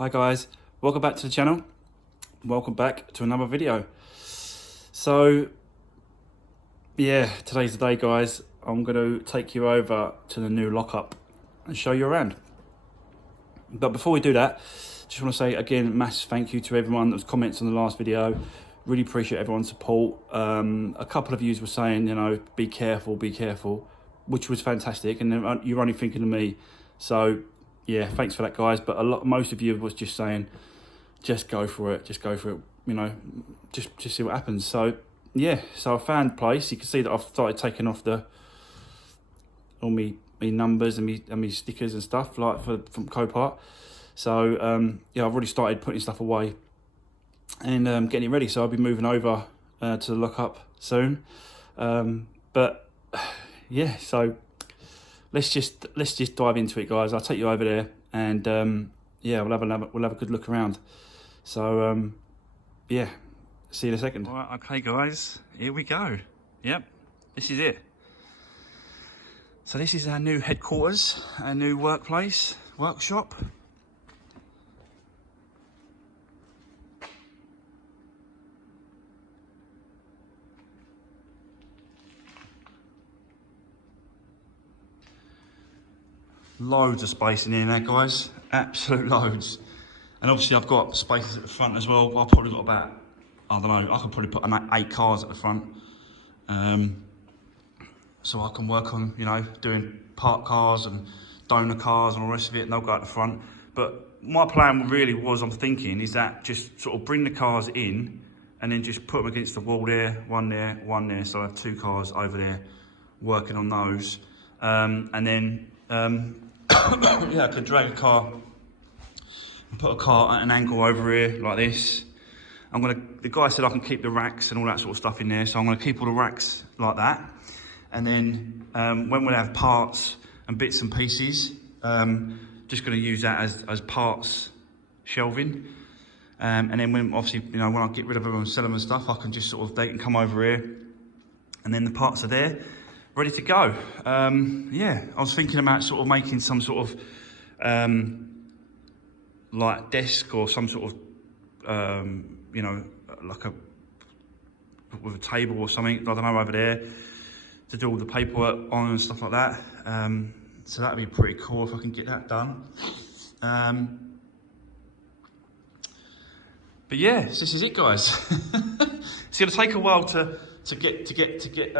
Hi guys, welcome back to the channel. Welcome back to another video. So yeah, today's the day guys. I'm going to take you over to the new lockup and show you around. But before we do that, just want to say again, massive thank you to everyone that was comments on the last video. Really appreciate everyone's support. A couple of yous were saying, you know, be careful, which was fantastic, and then you're only thinking of me. So yeah, thanks for that guys. But most of you was just saying, just go for it, you know, just see what happens. So yeah, so I found a place. You can see that I've started taking off all me numbers and me stickers and stuff like from Copart. So yeah, I've already started putting stuff away and getting it ready. So I'll be moving over to the lockup soon. But yeah, so let's just dive into it, guys. I'll take you over there, and yeah, we'll have a good look around. So yeah, see you in a second. All right, okay, guys, here we go. Yep, this is it. So this is our new headquarters, our new workplace, workshop. Loads of space in here now, guys. Absolute loads. And obviously I've got spaces at the front as well. I've probably got about, I don't know, I could probably put 8 cars at the front. So I can work on, you know, doing park cars and donor cars and all the rest of it, and they'll go at the front. But my plan really was, I'm thinking, is that just sort of bring the cars in and then just put them against the wall there, one there, one there. So I have 2 cars over there working on those. And then, yeah, I could drag a car and put a car at an angle over here like this. The guy said I can keep the racks and all that sort of stuff in there, so I'm gonna keep all the racks like that. And then when we have parts and bits and pieces, just gonna use that as parts shelving. And then when obviously, you know, when I get rid of them and sell them and stuff, I can just sort of, they can come over here and then the parts are there, ready to go. Yeah, I was thinking about sort of making some sort of like desk or some sort of you know, like with a table or something, I don't know, over there to do all the paperwork on and stuff like that. So that'd be pretty cool if I can get that done. But yeah, this is it, guys. It's gonna take a while to get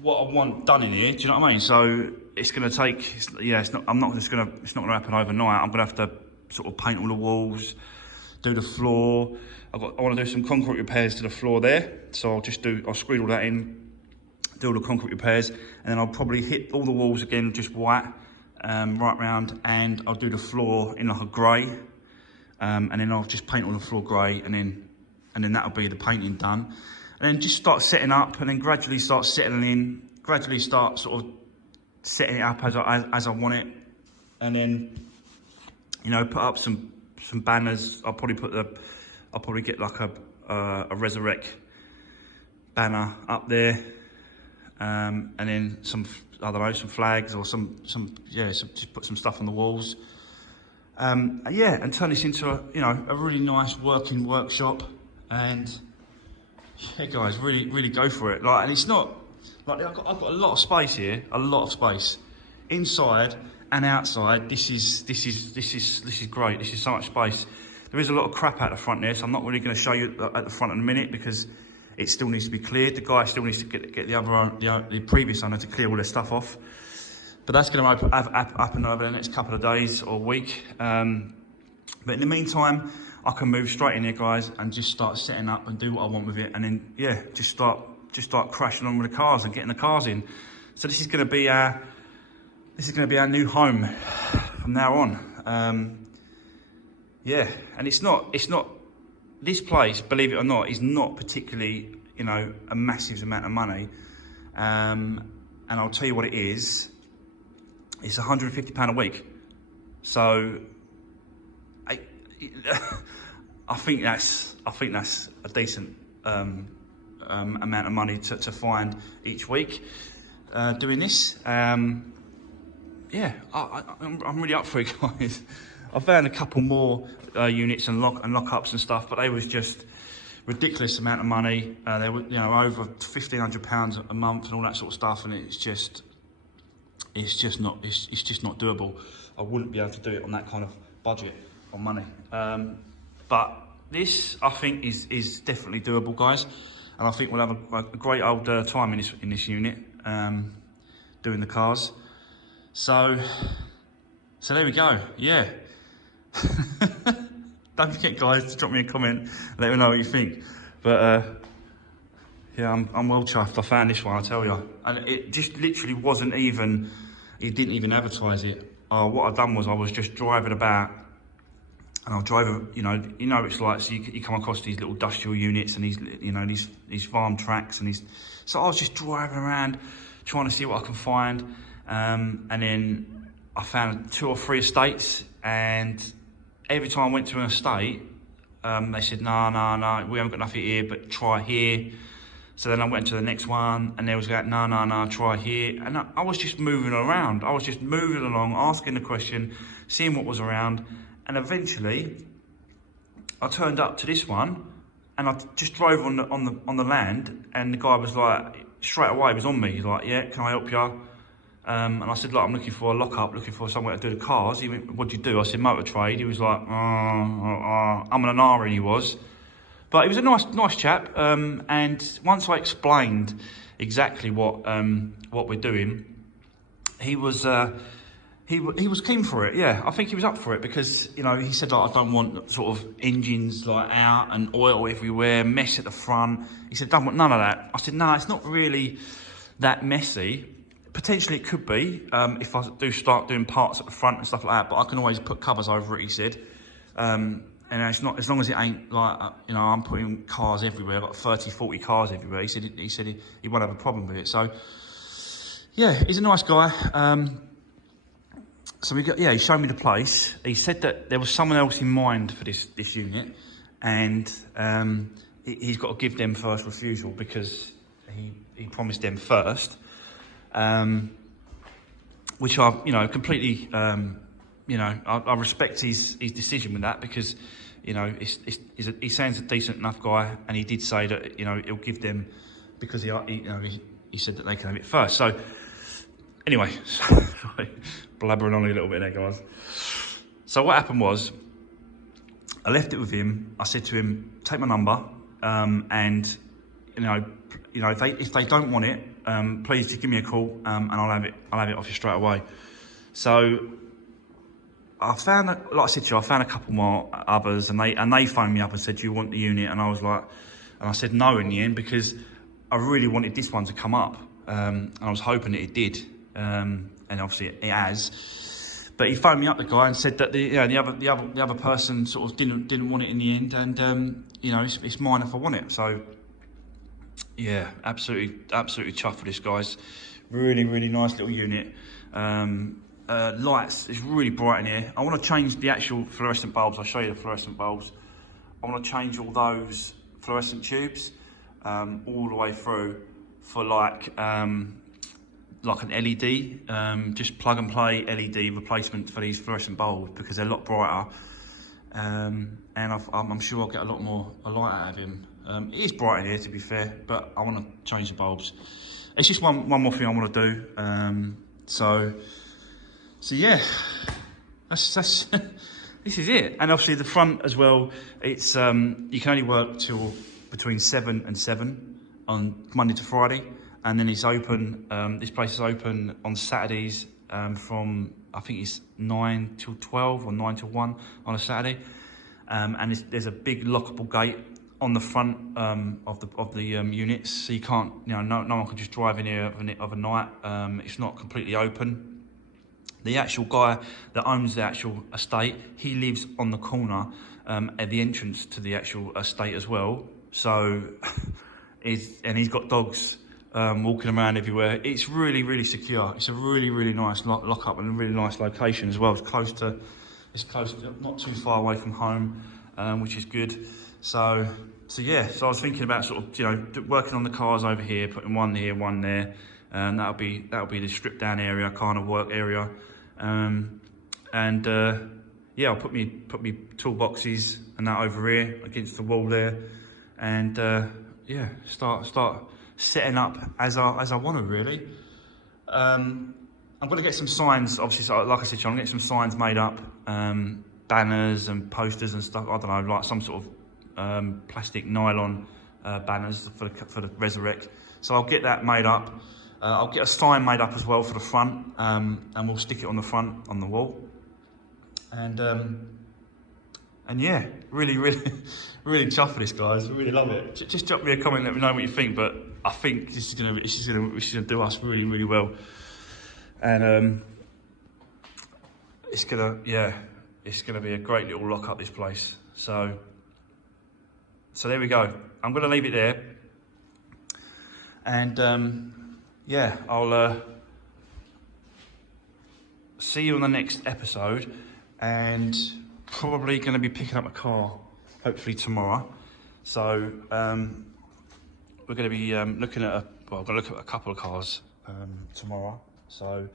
what I want done in here. Do you know what I mean? So it's gonna take. Yeah, it's not gonna happen overnight. I'm gonna have to sort of paint all the walls, do the floor. I want to do some concrete repairs to the floor there. So I'll screed all that in, do all the concrete repairs, and then I'll probably hit all the walls again, just white, right round, and I'll do the floor in like a grey, and then I'll just paint all the floor grey, and then that'll be the painting done. And then just start setting up, and then gradually start settling in, gradually start sort of setting it up as I want it, and then, you know, put up some banners. I'll probably get like a Resurwreck banner up there, and then some, I don't know, some flags or just put some stuff on the walls. Yeah, and turn this into a really nice working workshop. And yeah, guys, really go for it. Like, and it's not like I've got a lot of space here, a lot of space inside and outside. This is great. This is so much space. There is a lot of crap out the front there, so I'm not really going to show you at the front in a minute because it still needs to be cleared. The guy still needs to get the previous owner to clear all their stuff off. But that's going to happen over the next couple of days or week. But in the meantime, I can move straight in here, guys, and just start setting up and do what I want with it, and then yeah, just start crashing on with the cars and getting the cars in. So this is going to be our new home from now on. Yeah, and it's not this place, believe it or not, is not particularly, you know, a massive amount of money. And I'll tell you what it is. It's £150 a week. So I think that's a decent amount of money to find each week doing this. Yeah, I'm really up for it, guys. I found a couple more units and lockups and stuff, but they was just ridiculous amount of money. They were, you know, over £1,500 a month and all that sort of stuff, and it's just not doable. I wouldn't be able to do it on that kind of budget on money. But this, I think, is definitely doable, guys, and I think we'll have a great old time in this unit, doing the cars. So there we go. Yeah. Don't forget, guys, to drop me a comment, let me know what you think. But yeah, I'm well chuffed. I found this one, I tell you, and it just literally wasn't even. It didn't even advertise it. What I've done was I was just driving about, and I'll drive. You know what it's like. So you come across these little industrial units and these farm tracks and these. So I was just driving around, trying to see what I can find, and then I found 2 or 3 estates, and every time I went to an estate, they said, no, we haven't got nothing here, but try here. So then I went to the next one, and they was like, no, try here. And I was just moving around. I was just moving along, asking the question, seeing what was around. And eventually, I turned up to this one, and I just drove on the land, and the guy was like, straight away, he was on me. He's like, yeah, can I help you? And I said, look, I'm looking for a lockup, looking for somewhere to do the cars. He went, what do you do? I said, motor trade. He was like, I'm an R, and he was. But he was a nice chap. And once I explained exactly what we're doing, he was keen for it. Yeah, I think he was up for it because, you know, he said, like, I don't want sort of engines like out and oil everywhere, mess at the front. He said, don't want none of that. I said, no, it's not really that messy. Potentially it could be, if I do start doing parts at the front and stuff like that, but I can always put covers over it, he said. And it's not, as long as it ain't like, you know, I'm putting cars everywhere, like 30, 40 cars everywhere. He said he won't have a problem with it. So, yeah, he's a nice guy. So he showed me the place. He said that there was someone else in mind for this unit, and he's got to give them first refusal because he promised them first. Which I, you know, completely, you know, I respect his decision with that because, you know, he sounds a decent enough guy, and he did say that, you know, he'll give them because he said that they can have it first. So anyway, sorry, blabbering on a little bit there, guys. So what happened was, I left it with him. I said to him, take my number, and you know, if they don't want it, please just give me a call, and I'll have it off you straight away. So I found that, like I said to you, I found a couple more others, and they phoned me up and said, do you want the unit? And I was like, and I said no in the end because I really wanted this one to come up, and I was hoping that it did, and obviously it has. But he phoned me up, the guy, and said that the other person sort of didn't want it in the end, and you know, it's mine if I want it. So yeah, absolutely chuffed for this, guys. Really nice little unit. Lights, it's really bright in here. I want to change the actual fluorescent bulbs. I'll show you the fluorescent bulbs. I want to change all those fluorescent tubes all the way through for like an LED, just plug and play LED replacement for these fluorescent bulbs because they're a lot brighter. And I'm sure I'll get a lot more light out of him. It is bright in here, to be fair, but I want to change the bulbs. It's just one more thing I want to do. So yeah, that's this is it. And obviously the front as well. It's you can only work till between 7 and 7 on Monday to Friday, and then it's open. This place is open on Saturdays from, I think it's 9 till 12 or 9 till 1 on a Saturday. And there's a big lockable gate on the front of the units, so you can't, you know, no one can just drive in here of a night. It's not completely open. The actual guy that owns the actual estate, he lives on the corner at the entrance to the actual estate as well. So, he's got dogs walking around everywhere. It's really secure. It's a really nice lock up and a really nice location as well. It's close to, not too far away from home, which is good. So yeah, so I was thinking about sort of, you know, working on the cars over here, putting one here, one there, and that'll be the stripped down area, kind of work area, and yeah, I'll put me toolboxes and that over here against the wall there, and yeah, start setting up as I want to really. I'm going to get some signs, obviously, so like I said, I'm going to get some signs made up, banners and posters and stuff. I don't know, like some sort of plastic nylon banners for the Resurwreck. So I'll get that made up. I'll get a sign made up as well for the front, and we'll stick it on the front on the wall. And yeah, really chuffed for this, guys. Really love it. Just drop me a comment, let me know what you think. But I think this is gonna do us really well. And it's gonna be a great little lock up, this place. So there we go. I'm gonna leave it there. And yeah, I'll see you on the next episode, and probably going to be picking up a car hopefully tomorrow. So we're going to be looking at I'm going to look at a couple of cars tomorrow. So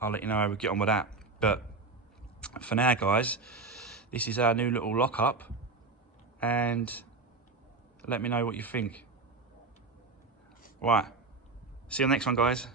I'll let you know how we get on with that. But for now, guys, this is our new little lock-up, and let me know what you think. Right, see you on the next one, guys.